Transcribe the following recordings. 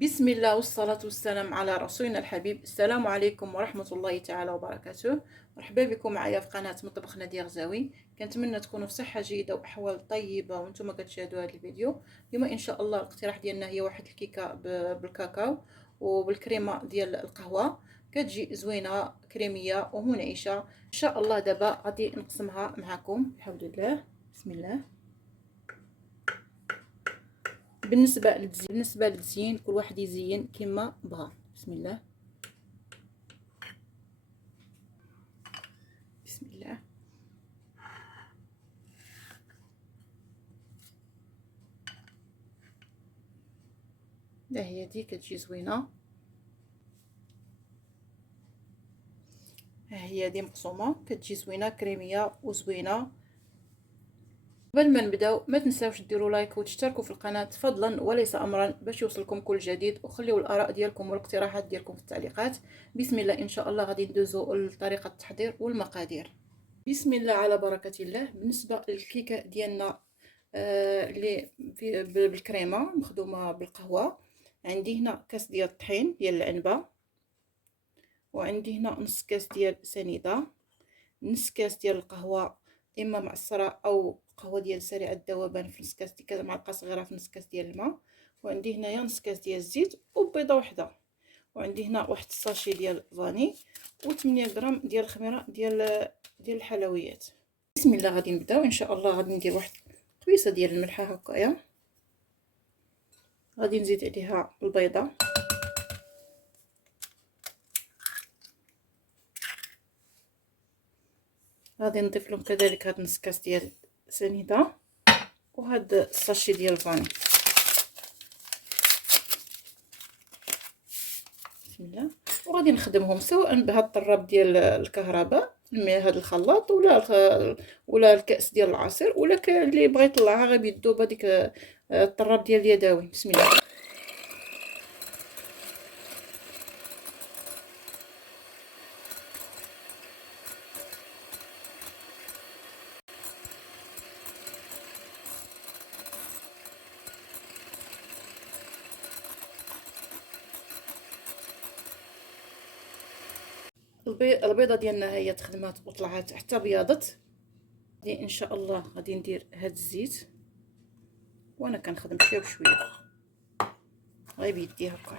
بسم الله والصلاة والسلام على رسولنا الحبيب. السلام عليكم ورحمة الله تعالى وبركاته. مرحبا بكم معايا في قناة مطبخنا ديال غزاوي. كنتمنى تكونوا في صحة جيدة وأحوال طيبة وانتم كتشاهدوا هذا الفيديو. اليوم إن شاء الله الاقتراح ديالنا هي واحد الكيكة بالكاكاو وبالكريمة ديال القهوة. كتجي زوينة كريمية ومنعشة إن شاء الله. دابا غادي نقسمها معكم بحول الله. بسم الله. بالنسبه للتزيين كل واحد يزين كما بغى. بسم الله بسم الله. ها هي دي كتجي زوينه، ها هي دي مقسومه كتجي زوينه كريميه وزوينه. قبل ما نبداو ما تنساوش ديروا لايك وتشتركوا في القناه فضلا وليس امرا باش يوصلكم كل جديد، وخليوا الاراء ديالكم والاقتراحات ديالكم في التعليقات. بسم الله ان شاء الله غادي ندوزو لطريقه التحضير والمقادير. بسم الله على بركه الله. بالنسبه للكيكه ديالنا اللي بالكريمه مخدومه بالقهوه، عندي هنا كاس ديال الطحين ديال العنبه، وعندي هنا نص كاس ديال سنيده، نص كاس ديال القهوه اما معصره او قهوه ديال سريع الذوبان في نص كاس، كذا معلقه صغيره في نص كاس ديال الماء، وعندي هنايا نص كاس ديال الزيت وبيضه واحده، وعندي هنا واحد الساشي ديال فاني و8 غرام ديال الخميره ديال الحلويات. بسم الله غادي نبداو ان شاء الله. غادي ندير واحد قويصه ديال الملحه هكايا، غادي نزيد عليها البيضه، غادي نضيف لهم كذلك هاد نص كاس ديال سنيده وهاد الساشي ديال الفاني. بسم الله. وغادي نخدمهم سواء بهاد الطراب ديال الكهرباء هاد الخلاط ولا الكاس ديال العصير، ولا اللي بغى يطلعها غير بيدو بهاديك الطراب ديال اليدوي. بسم الله. البيضه ديالنا هي تخدمات وطلعت حتى بياضت. ان شاء الله غادي ندير هاد الزيت وانا كنخدم شويه بشويه غير بيدي هكا.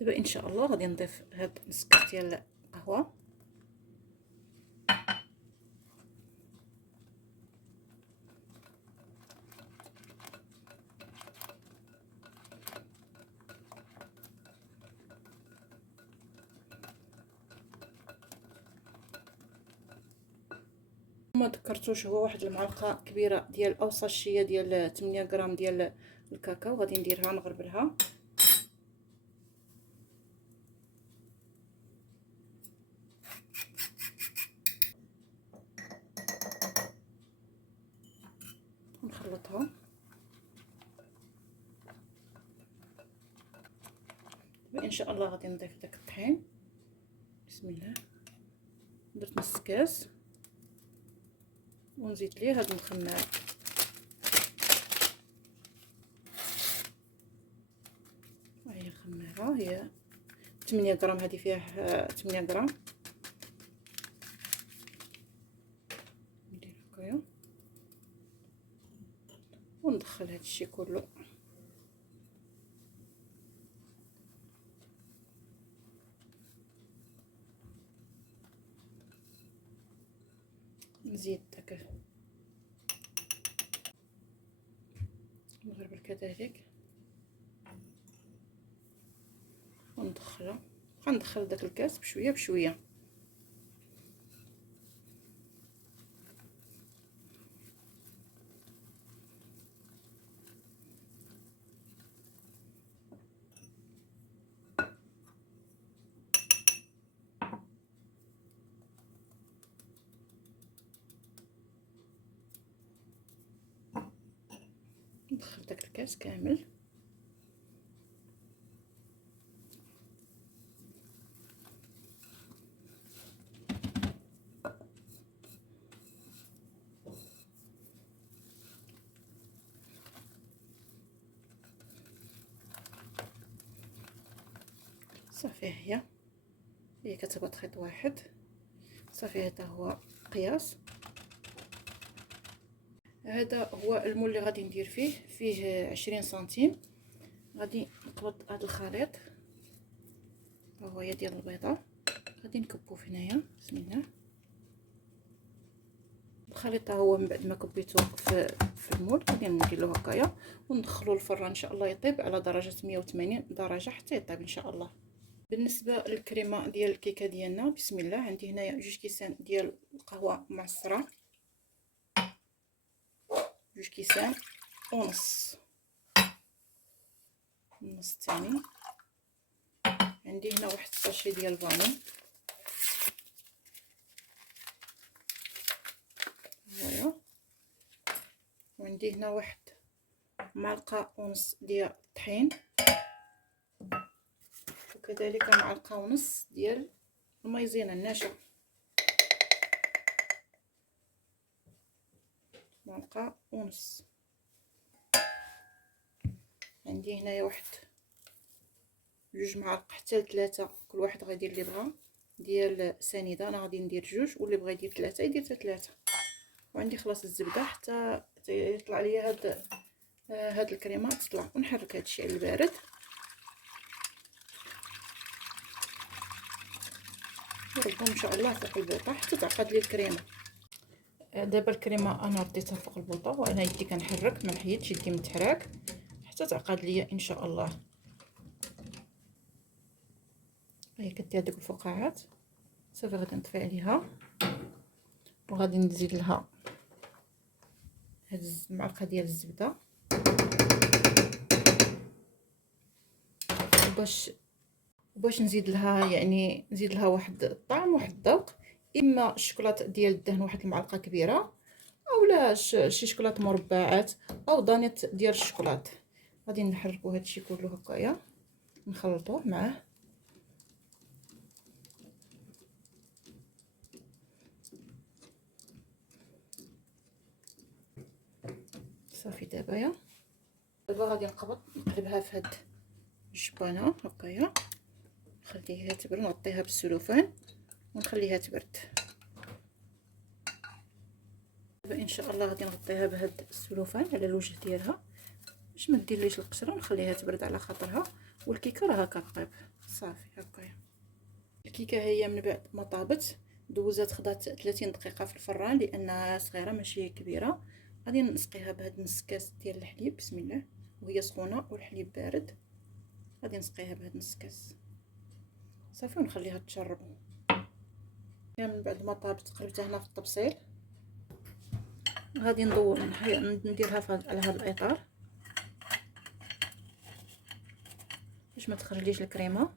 دابا ان شاء الله غادي نضيف هاد نص كاس ديال القهوه، ما ذكرتوش هو واحد المعلقه كبيره ديال او ساشيه ديال 8 غرام ديال الكاكاو، غادي نديرها نغربلها. ونخلطها. وان شاء الله غادي نضيف داك الطحين. بسم الله. درت نص كاس ونزيد ليه هاد الخمار. وهي الخماره هي 8 غرام، هذه فيها 8 غرام. ندير هكايا وندخل هاد الشيء كله. نزيد داك نغربل كذلك وندخلها. غندخل داك الكاس بشويه بشويه. ندخل داك الكاس كامل. صافي هي كتهبط خيط واحد. صافي هذا هو قياس. هذا هو المول اللي غادي ندير فيه 20 سنتيم. غادي نقبض هذا الخليط، ها هو ديال البيضه، غادي نكبو هنايا. بسم الله. الخليط هو من بعد ما كبيته في المول غادي ندير له هكايا وندخلو الفران ان شاء الله يطيب على درجه 180 درجه حتى يطيب ان شاء الله. بالنسبه للكريمه ديال الكيكه ديالنا، بسم الله. عندي هنايا 2 كيسان ديال القهوه معصره، 2 كيسان ونص، النص الثاني. عندي هنا واحد الساشي ديال الفاني، هايا. وعندي هنا واحد معلقه ونص ديال الطحين، وكذلك معلقه ونص ديال المايزينا الناشفه، معلقه ونص. عندي هنايا واحد 2 معالق حتى ل3، كل واحد غيدير اللي بغا، ديال سنيده. انا غادي ندير 2، واللي بغا يدير 3 يدير حتى 3. وعندي خلاص الزبده حتى يطلع لي هاد الكريمه تطلع. ونحرك هاد الشيء على البارد. ونربهم ان شاء الله فوق البوطه حتى تعقد لي الكريمه. دابا الكريمه انا رديتها فوق البوطه، وانا يدي كنحرك، ما نحيدش يدي من التحراك حتى تعقد لي ان شاء الله. هي كدير هذوك الفقاعات. صافي غادي نطفي عليها، وغادي نزيد لها هاد المعلقه ديال الزبده باش نزيد لها، يعني نزيد لها واحد الطعم واحد الذوق. اما الشوكولاط ديال الدهن واحد المعلقه كبيره، اولا شي شوكولاط مربعات، او دانيت ديال الشوكولاط. غادي نحركوا هادشي كله هكايا، نخلطوه معاه. صافي دابا غادي نقلبها في هاد الجبانه هكايا، نخليها تبرد، نغطيها بالسلوفان ونخليها تبرد. دابا ان شاء الله غادي نغطيها بهاد السلوفان على الوجه ديالها باش ما ديرليش القشره، ونخليها تبرد على خاطرها. والكيكه راها كطيب. صافي هكايا الكيكه هي من بعد ما طابت دوزات، خدات 30 دقيقه في الفران لانها صغيره ماشي كبيره. غادي نسقيها بهاد نص كاس ديال الحليب. بسم الله. وهي سخونه والحليب بارد، غادي نسقيها بهاد نص كاس. صافي ونخليها تشرب. من بعد ما طابت قلبتها هنا في الطبسيل. غادي نديرها على هذا الاطار باش ما تخرجليش الكريمه.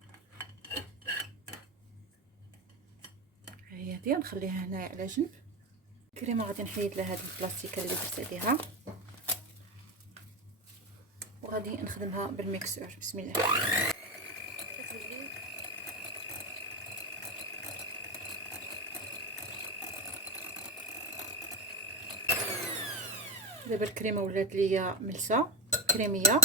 هي نخليها هنايا على جنب. الكريمه غادي نحيد لها هذه البلاستيكه اللي درت عليها، وغادي نخدمها بالميكسور. بسم الله. دابا الكريمه ولات ليا ملسه كريميه.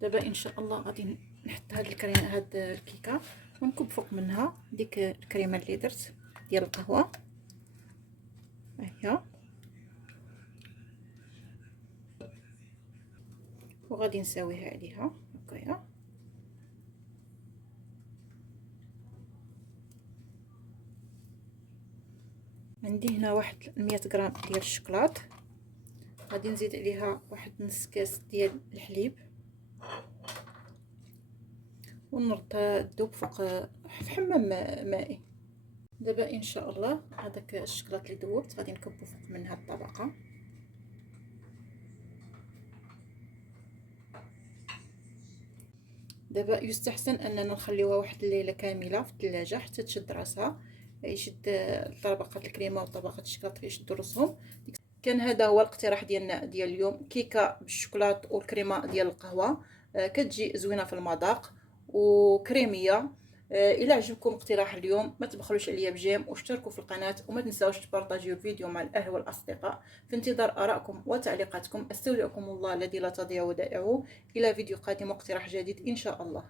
دابا ان شاء الله غادي نحط هاد الكريمه، هاد الكيكه، ونكب فوق منها ديك الكريمه اللي درت ديال القهوه. هي وغادي نساويها عليها هكايا. عندي هنا واحد 100 غرام ديال الشوكولاط، غادي نزيد عليها واحد نص كاس ديال الحليب، ونردها تذوب فوق في حمام مائي. دابا ان شاء الله هذاك الشوكولاط اللي ذوبت غادي نكبو فوق من هاد الطبقه. دابا يستحسن اننا نخليوها واحد الليله كامله في الثلاجه حتى تشد راسها، يشد طبقه الكريمه وطبقه الشوكولاط يشدوا راسهم. كان هذا هو الاقتراح ديالنا ديال اليوم، كيكه بالشوكولات والكريمه ديال القهوه. كتجي زوينه في المذاق وكريميه. الى عجبكم اقتراح اليوم ما تبخلوش عليا بجيم واشتركوا في القناه، وما تنساوش تبارطاجيو الفيديو مع الاهل والاصدقاء. في انتظار ارائكم وتعليقاتكم. استودعكم الله الذي لا تضيع ودائعه. الى فيديو قادم واقتراح جديد ان شاء الله.